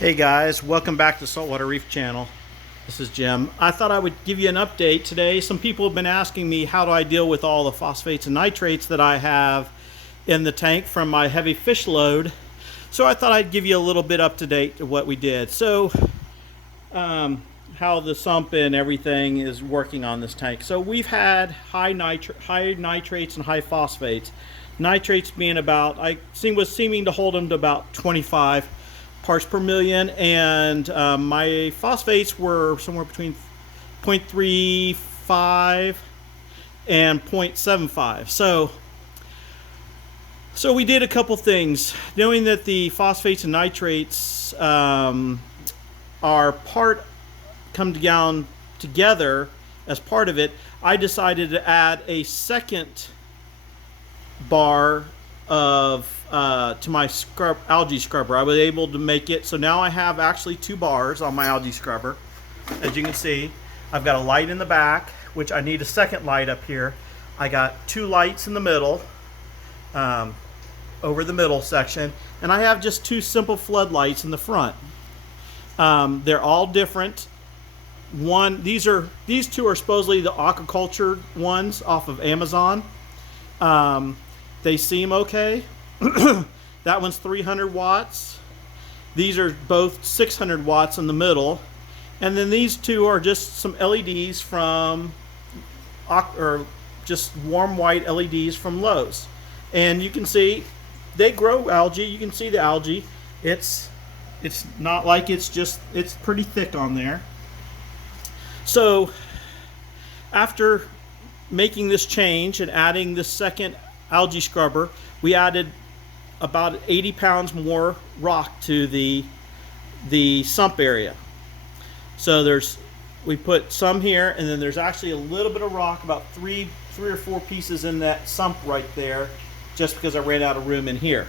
Hey guys, welcome back to Saltwater Reef channel. This is Jim. I thought I would give you an update today. Some people have been asking me how do I deal with all the phosphates and nitrates that I have in the tank from my heavy fish load. So I thought I'd give you a little bit up to date to what we did. How the sump and everything is working on this tank. So we've had high nitrates and high phosphates. Nitrates being about, was seeming to hold them to about 25 parts per million, and my phosphates were somewhere between 0.35 and 0.75. So we did a couple things. Knowing that the phosphates and nitrates come down together as part of it, I decided to add a second bar of to my algae scrubber. I was able to make it so now I have actually two bars on my algae scrubber. As you can see, I've got a light in the back, which I need a second light up here. I got two lights in the middle, over the middle section, and I have just two simple floodlights in the front. They're all different. These two are supposedly the aquaculture ones off of Amazon. They seem okay. That one's 300 watts. These are both 600 watts in the middle. And then these two are just some LEDs from, or just warm white LEDs from Lowe's. And you can see they grow algae. You can see the algae. It's not like it's pretty thick on there. So after making this change and adding this second algae scrubber, we added about 80 pounds more rock to the sump area. So we put some here, and then there's actually a little bit of rock, about three or four pieces in that sump right there, just because I ran out of room in here.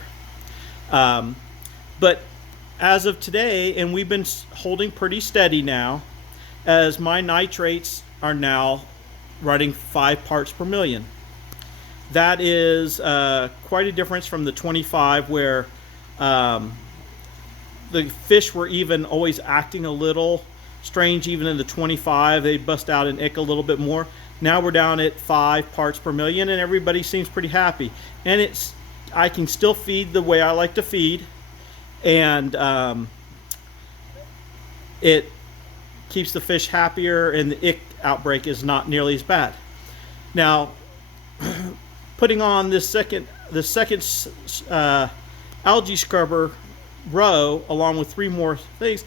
But as of today, and we've been holding pretty steady now, as my nitrates are now running 5 parts per million. That is quite a difference from the 25, where the fish were even always acting a little strange. Even in the 25, they bust out an ick a little bit more. Now we're down at 5 parts per million, and everybody seems pretty happy. And I can still feed the way I like to feed, and it keeps the fish happier, and the ick outbreak is not nearly as bad. Now, putting on the second algae scrubber row, along with 3 more things,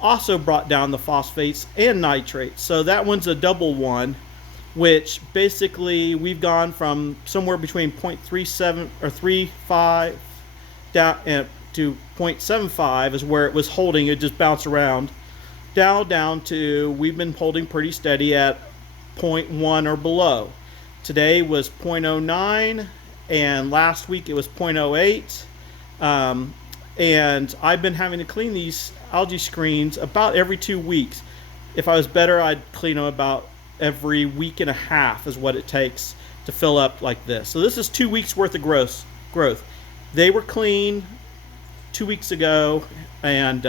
also brought down the phosphates and nitrates. So that one's a double one, which basically we've gone from somewhere between 0.37 or 3.5 down to 0.75 is where it was holding. It just bounced around. Down to, we've been holding pretty steady at 0.1 or below. Today was 0.09, and last week it was 0.08. And I've been having to clean these algae screens about every 2 weeks. If I was better, I'd clean them about every week and a half is what it takes to fill up like this. So this is 2 weeks worth of growth. They were clean 2 weeks ago, and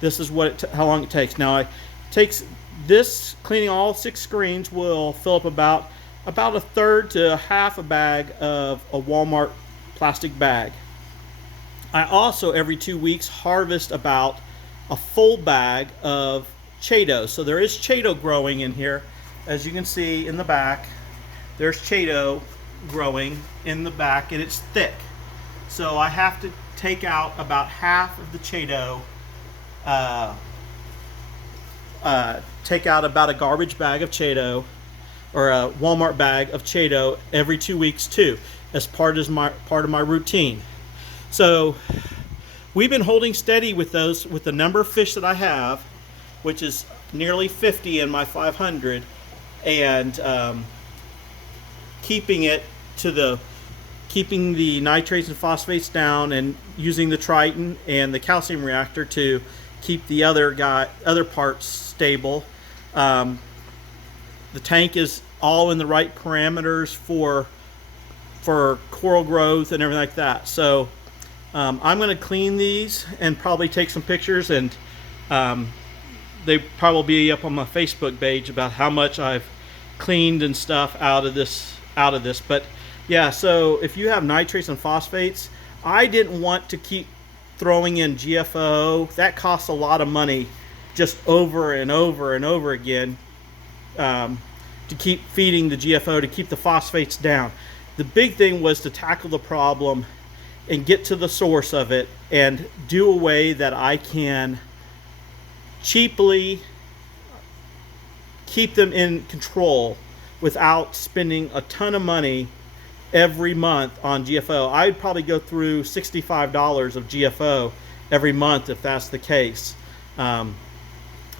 this is how long it takes. Now, cleaning all 6 screens will fill up about a third to half a bag of a Walmart plastic bag. I also, every 2 weeks, harvest about a full bag of Chaeto. So there is Chaeto growing in here. As you can see in the back, there's Chaeto growing in the back, and it's thick. So I have to take out about half of the Chaeto, take out about a garbage bag of Chaeto, or a Walmart bag of Chaeto every 2 weeks too, as part of my routine. So we've been holding steady with the number of fish that I have, which is nearly 50 in my 500, and keeping the nitrates and phosphates down, and using the Triton and the calcium reactor to keep the other parts stable. The tank is all in the right parameters for coral growth and everything like that. So I'm going to clean these and probably take some pictures, and they probably be up on my Facebook page about how much I've cleaned and stuff out of this. But yeah, so if you have nitrates and phosphates, I didn't want to keep throwing in GFO. That costs a lot of money just over and over and over again, to keep feeding the GFO, to keep the phosphates down. The big thing was to tackle the problem and get to the source of it and do a way that I can cheaply keep them in control without spending a ton of money every month on GFO. I'd probably go through $65 of GFO every month if that's the case.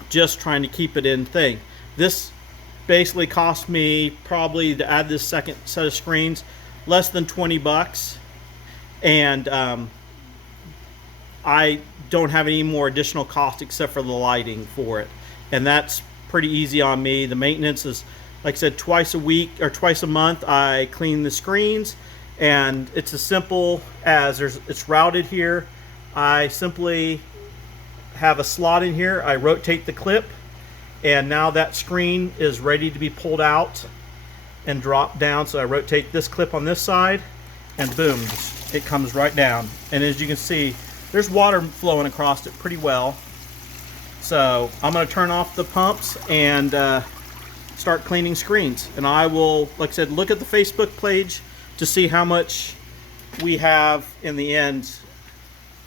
Just trying to keep it in thing. This basically cost me, probably to add this second set of screens, less than 20 bucks. And I don't have any more additional cost except for the lighting for it. And that's pretty easy on me. The maintenance is, like I said, twice a week or twice a month I clean the screens, and it's as simple as it's routed here. I simply have a slot in here, I rotate the clip, and now that screen is ready to be pulled out and dropped down. So I rotate this clip on this side, and boom, it comes right down. And as you can see, there's water flowing across it pretty well. So I'm going to turn off the pumps and start cleaning screens. And I will, like I said, look at the Facebook page to see how much we have in the end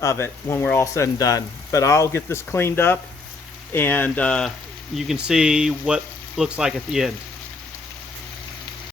of it when we're all said and done. But I'll get this cleaned up, and you can see what it looks like at the end.